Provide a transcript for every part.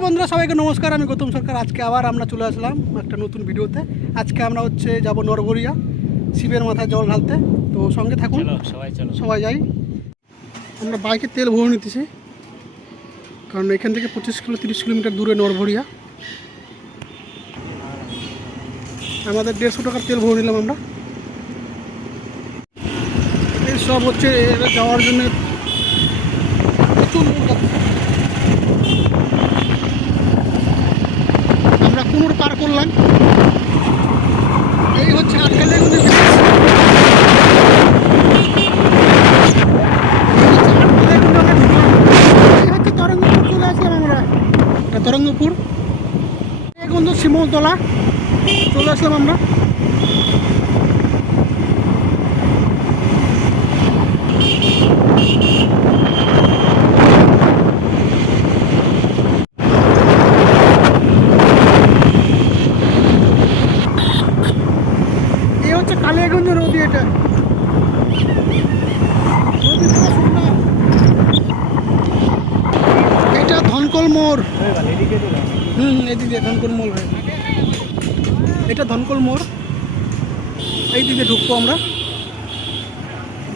বন্ধুরা সবাইকে নমস্কার, আমি গৌতম সরকার। আজকে আবার আমরা চলে আসলাম একটা নতুন ভিডিওতে। আজকে আমরা যাব নরবরিয়া শিবের মাথায় জল ঢালতে। তো সঙ্গে থাকুন, সবাই যাই। আমরা বাইকে তেল ভরে নিতেছি, কারণ এখান থেকে 25-30 কিলোমিটার দূরে নরবরিয়া। আমাদের 150 টাকার তেল ভরে নিলাম আমরা। এই সব হচ্ছে যাওয়ার জন্য প্রচুর লোক যাচ্ছে। আমরা কুনুর পার করলাম। এই হচ্ছে আটকালে এই হচ্ছে তরঙ্গপুর চলে আসলাম আমরা। তরঙ্গপুর এখন তো শিমলতলা চলে আসলাম আমরা। কালিয়াগঞ্জ নদী, এটা এটা ধনকল মোড়। এদিকে ধনকল মোড়, এটা ধনকল মোড়। এই দিকে ঢুকবো আমরা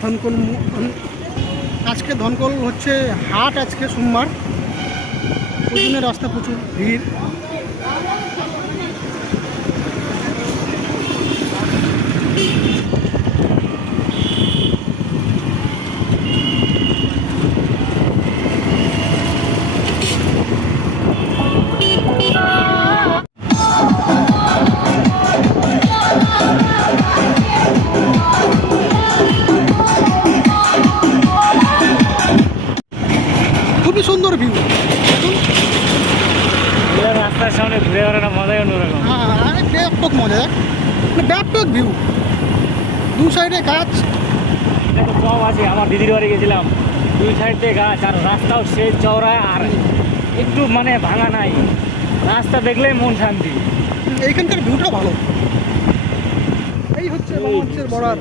ধনকল। আজকে ধনকল হচ্ছে হাট, আজকে সোমবার, ওই জন্য রাস্তা প্রচুর ভিড়। খুবই সুন্দর ভিউ। রাস্তার সামনে ঘুরে বেড়ানো মজাই অন্যরকম। হ্যাঁ, ব্যাপক মজা, ব্যাপক ভিউ, দু সাইডে গাছ। এটা তো কম আছে, আমার দিদির বাড়ি গেছিলাম, দুই সাইড দিয়ে গাছ, আর রাস্তাও সেই চওড়া, আর একটু মানে ভাঙা নাই। রাস্তা দেখলেই মন শান্তি। এইখানকার ভিউটা ভালো। এই হচ্ছে বাংলাদেশের বর্ডার।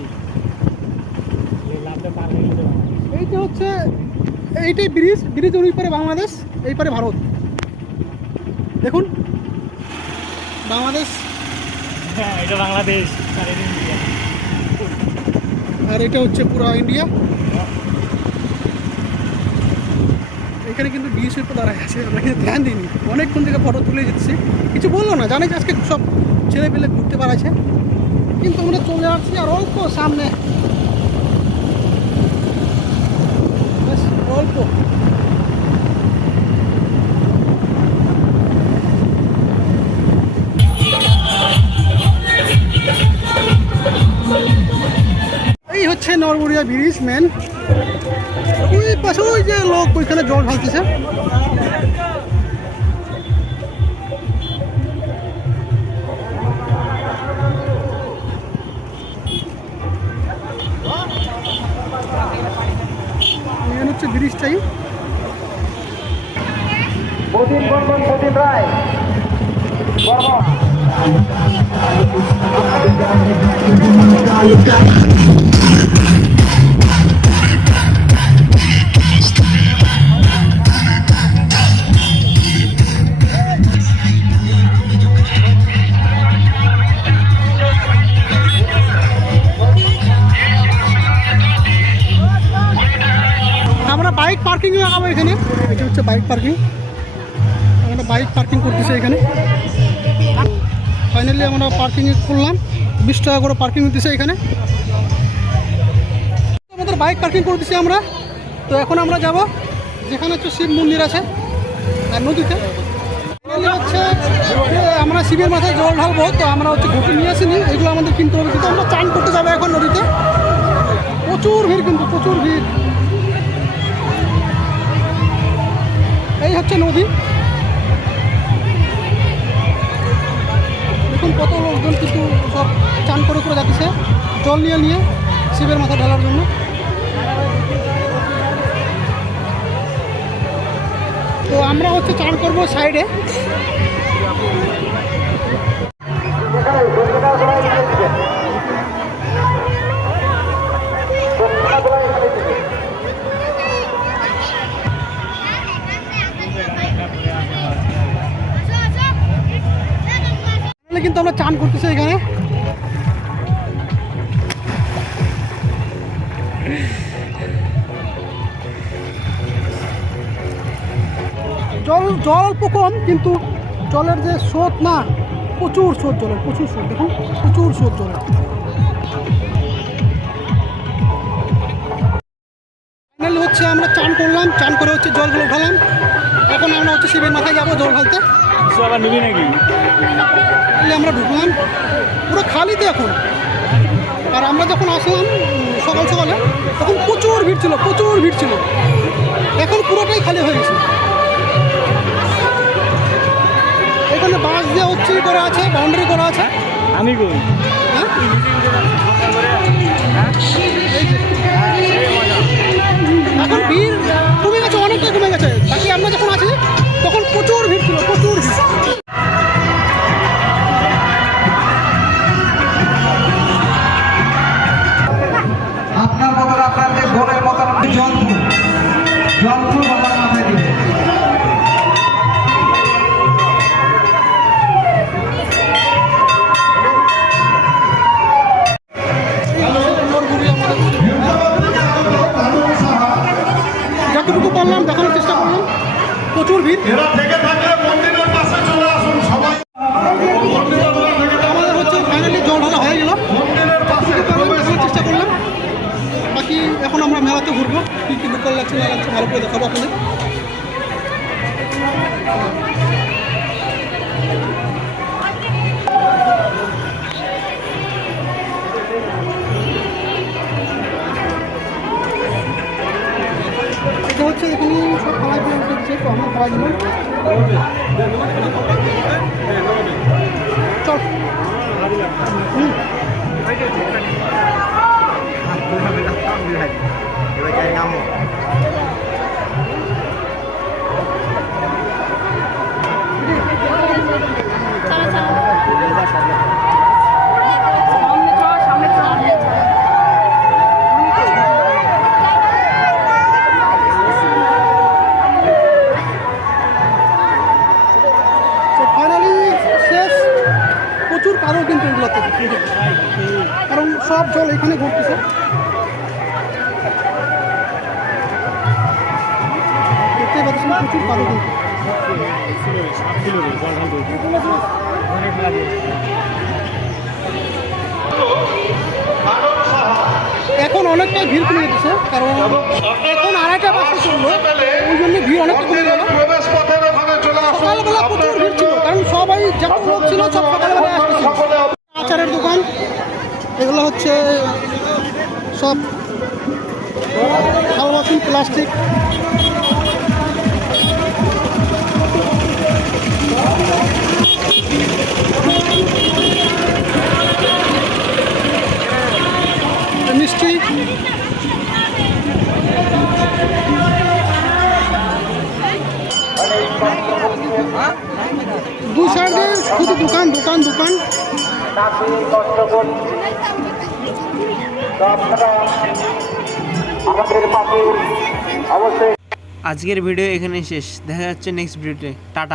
এইটা হচ্ছে এইটাই ব্রিজ, ব্রিজের ওই পারে বাংলাদেশ, এই পারে ভারত। দেখুন বাংলাদেশ, হ্যাঁ এটা বাংলাদেশ আর এটা ইন্ডিয়া, আর এটা হচ্ছে পুরো ইন্ডিয়া। এখানে কিন্তু বিএসএফ দাঁড়ায় আছে, আমরা কিন্তু ধ্যান দিইনি। অনেকক্ষণ থেকে ফটো তুলে যাচ্ছি, কিছু বললো না, জানি আজকে সব ছেলে পেলে ঘুরতে পারাছে, কিন্তু আমরা চলে আসছি আর অল্প সামনে, অল্প। এই হচ্ছে নরবরিয়া ব্রিজ মেন। ওই পাশে ওই যে লোক ওইখানে জল ঢালতেছে। মেন হচ্ছে ব্রিজটাই। রায় আমরা বাইক পার্কিং লাগাবো এখানে। এটা হচ্ছে বাইক পার্কিং, আমরা বাইক পার্কিং করতেছি এখানে। ফাইনালি আমরা পার্কিং করলাম, 20 টাকা করে পার্কিং হতেছে এখানে। আমাদের বাইক পার্কিং করতেছি আমরা। তো এখন আমরা যাব যেখানে হচ্ছে শিব মন্দির আছে আর নদীতে। ফাইনালি হচ্ছে আমরা শিবের মাথায় জল ঢালবো। তো আমরা হচ্ছে ঘুরতে নিয়ে আসিনি, এগুলো আমাদের কিনতে হবে। কিন্তু আমরা চান করতে যাবো এখন নদীতে। প্রচুর ভিড়, কিন্তু প্রচুর ভিড়। এই হচ্ছে নদী, দেখুন কত লোকজন কিন্তু সব চান করে করে যাচ্ছে জল নিয়ে নিয়ে শিবের মাথা ঢালার জন্য। তো আমরা হচ্ছে চান করবো সাইডে। কিন্তু আমরা চান করতেছি এখানে। জল অল্প কম, কিন্তু জলের যে স্রোত না, প্রচুর স্রোত জলের, প্রচুর স্রোত, দেখুন প্রচুর স্রোত জলের। ফাইনালি হচ্ছে আমরা চান করলাম, চান করে হচ্ছে জলগুলো ঢালাম। এখন আমরা হচ্ছে শিবের মাথায় যাবো জল ঢালতে। কিছু আবার নিবি নাকি? আমরা ঢুকলাম পুরো খালিতে এখন। আর আমরা যখন আসলাম সকাল সকালে তখন প্রচুর ভিড় ছিল, প্রচুর ভিড় ছিল। এখন পুরোটাই খালি হয়ে গেছে। এখানে বাঁশ দিয়ে হচ্ছে করা আছে, বাউন্ডারি করা আছে। আমি কই? হ্যাঁ এই যে। এখন ভিড় কমে গেছে, অনেকটাই কমে গেছে। বাকি আমরা যখন আছি তখন প্রচুর ভিড় ছিল, প্রচুর ভিড়। আপনার মতন আপনাদের বোনের মতন জলপুর বাবার মাথায় দিবে। যতটুকু পারলাম দেখানোর চেষ্টা করলাম, প্রচুর ভিড়। এরা থেকে থাকলে মন্দিরের পাশে চলে আসুন সবাই। আমাদের হচ্ছে ফাইনালি জল ঢালা হয়ে গেল, মন্দিরের পাশে দেখানোর চেষ্টা করলাম। বাকি এখন আমরা মেলাতে ঘুরবো, কী কী লোকাল লাগছে না লাগছে ভালো করে দেখাবো আপনাদের। এটা হচ্ছে এখানে সব খাওয়াই দিয়ে উঠেছে, তো আমরা খাওয়াই দিলাম। চল ফাইনালি শেষ। প্রচুর কারো কিন্তু এগুলোতে, কারণ সব জল এখানে ঘুরতেছে। দেখতে পাচ্ছেন প্রচুর কারো কিন্তু। এখন অনেকটাই ভিড় কমে যেতেছে, কারণ এখন 2:30 বাজতে চললো, ওই জন্য ভিড় অনেকটা কমে গেল। প্রবেশ পথের ওখানে চলে আসুন। সকালবেলা প্রচুর ভিড় ছিল, কারণ সবাই যত লোক ছিল সব সকালবেলা আসতেছিল। আচারের দোকান, এগুলো হচ্ছে সব থালবাসন, প্লাস্টিক। মিষ্টি, দু সাইডে শুধু দোকান দোকান দোকান। আজকের ভিডিও এখানে শেষ, দেখা যাচ্ছে নেক্সট ভিডিওতে। টাটা।